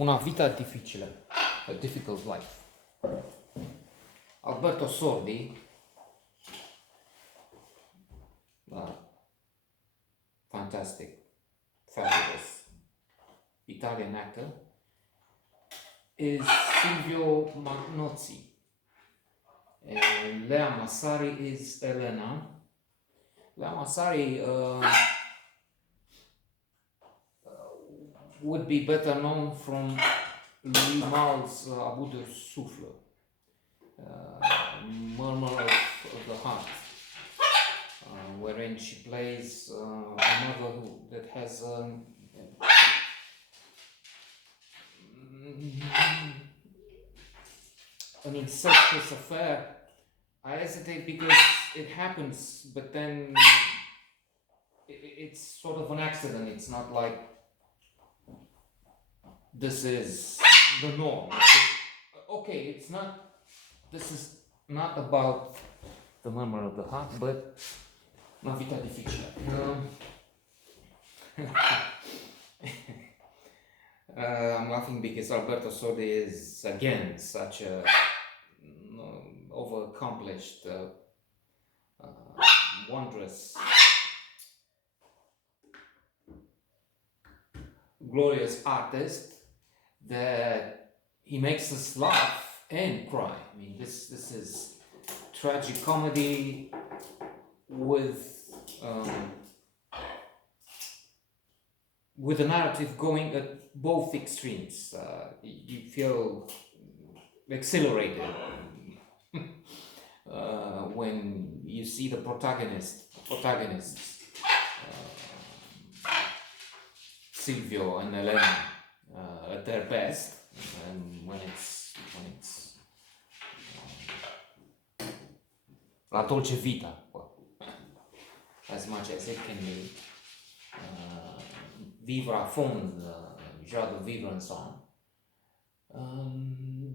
Una vita difficile, a difficult life. Alberto Sordi, fantastic, fabulous Italian actor, is Silvio Magnozzi. And Lea Massari is Elena. Lea Massari would be better known from Louis Malle's Abu de Souffle, Murmur of the Heart, wherein she plays a mother that has an incestuous affair. I hesitate because it happens, but then it's sort of an accident. It's not like this is the norm. Okay, it's not. This is not about the Murmur of the Heart, but una vita difficile. I'm laughing because Alberto Sordi is again such a over-accomplished, wondrous, glorious artist that he makes us laugh and cry. I mean, this is tragic comedy with a narrative going at both extremes. You feel exhilarated when you see the protagonists, Silvio and Elena, at their best, and when it's la dolce vita, well, as much as it can be. Vivre à fond, joie de vivre ensemble.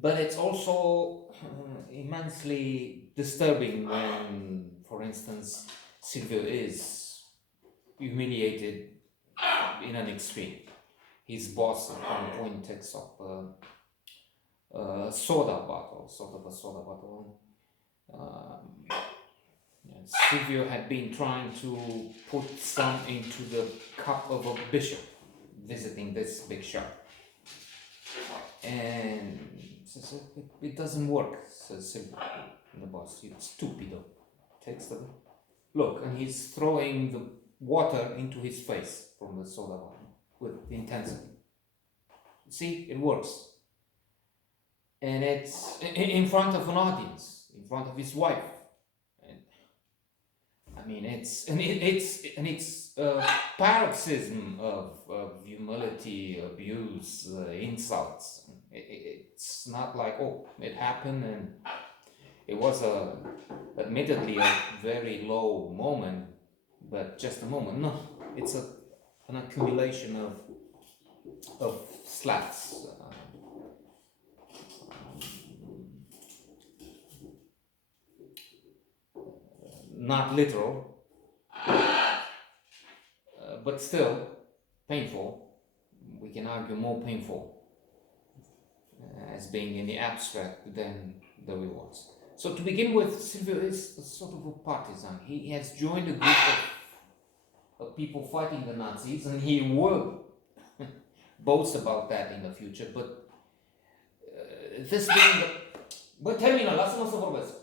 But it's also immensely disturbing when, for instance, Silvio is humiliated in an extreme. His boss at one point takes up a soda bottle, sort of a soda bottle. Silvio had been trying to put some into the cup of a bishop visiting this big shop. And says, it doesn't work, says Silvio. And the boss, you stupido, takes the look, and he's throwing the water into his face from the soda bottle with intensity. See, it works. And it's in front of an audience, in front of his wife. I mean, it's a paroxysm of humility, abuse, insults. It's not like, oh, it happened and it was admittedly a very low moment, but just a moment. No, it's an accumulation of slaps. Not literal, but still painful. We can argue more painful as being in the abstract than the rewards. So to begin with, Silvio is a sort of a partisan. He has joined a group of people fighting the Nazis, and he will boast about that in the future. But this being the... But termină, lasă-mă să vorbesc.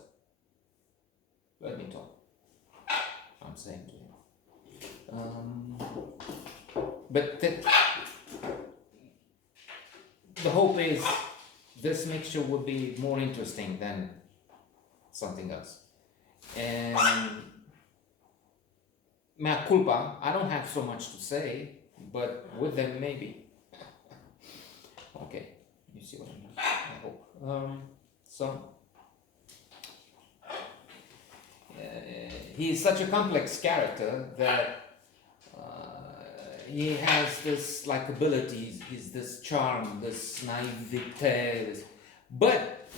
Let me talk. I'm saying to him. But the hope is this mixture would be more interesting than something else. And mea culpa, I don't have so much to say, but with them maybe. Okay, you see what I mean? I hope. He is such a complex character that he has this likability, he's this charm, this naivete, but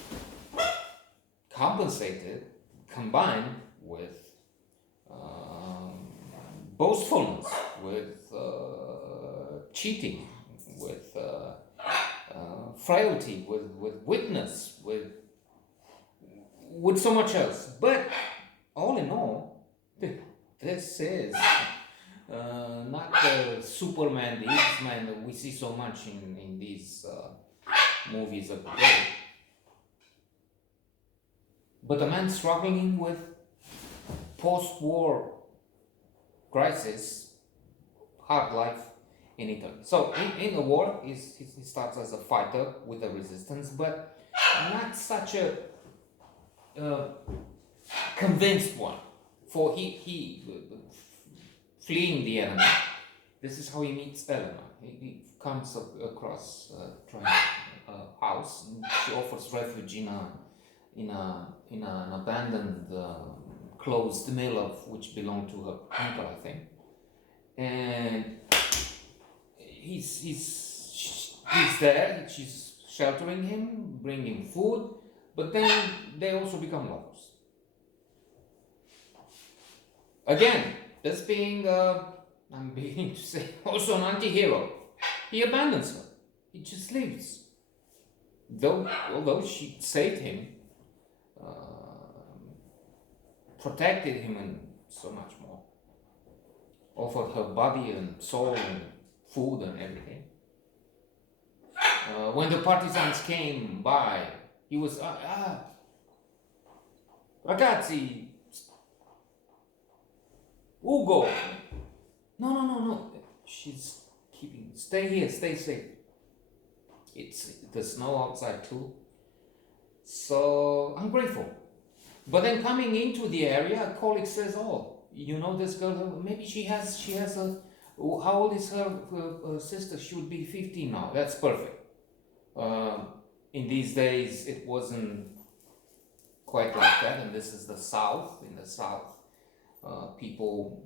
combined with boastfulness, with cheating, with frailty, with weakness, with so much else. But all in all, this is not the Superman, the X-Men that we see so much in these movies of the day, but a man struggling with post-war crisis, hard life in Italy. So in the war, he starts as a fighter with the resistance, but not such a convinced one. For he fleeing the enemy. This is how he meets Elena. He comes across a house. And she offers refuge in an abandoned closed mill of which belonged to her uncle, I think. And he's there. She's sheltering him, bringing food, but then they also become lovers. Again, this being, I'm beginning to say, also an anti-hero. He abandons her. He just leaves. Although she saved him, protected him and so much more. Offered her body and soul and food and everything. When the partisans came by, he was, ragazzi, Ugo. No. She's keeping, stay here, stay safe. It's the snow outside too. So I'm grateful. But then coming into the area, a colleague says, "Oh, you know this girl? Maybe she has a. How old is her sister? She would be 15 now. That's perfect." In these days, it wasn't quite like that, and this is the South. In the South, people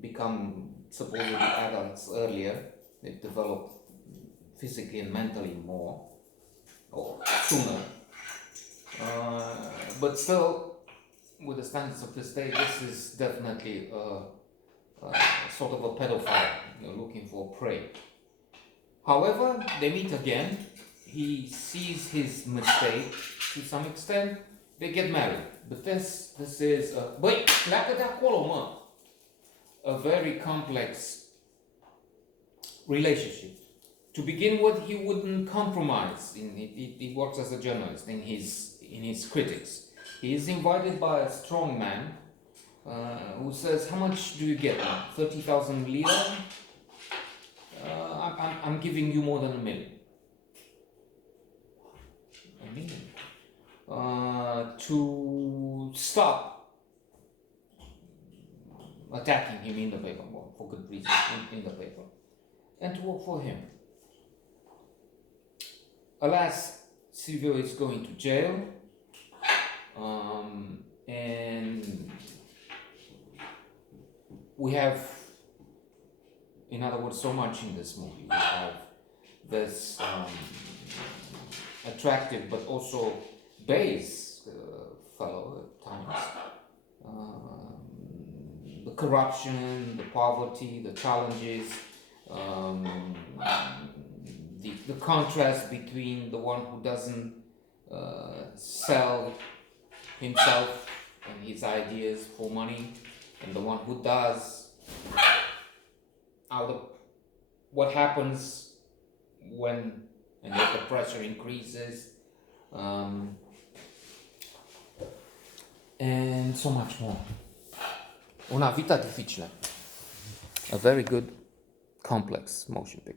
become supposedly adults earlier. They develop physically and mentally more, or sooner. But still, with the standards of this day, this is definitely sort of a pedophile, looking for prey. However, they meet again. He sees his mistake to some extent. They get married. But this is băi, pleacă de acolo, mă. A very complex relationship. To begin with, he wouldn't compromise. He works as a journalist in his critics. He is invited by a strong man who says, "How much do you get now? 30,000 lira? I'm giving you more than $1 million. $1 million. To stop attacking him in the paper, well, for good reason, in the paper, and to work for him." Alas, Silvio is going to jail, and we have, in other words, so much in this movie. We have this attractive but also base fellow at times. The corruption, the poverty, the challenges, the contrast between the one who doesn't sell himself and his ideas for money and the one who does. What happens when and if the pressure increases, and so much more. Una vita difficile. A very good, complex motion picture.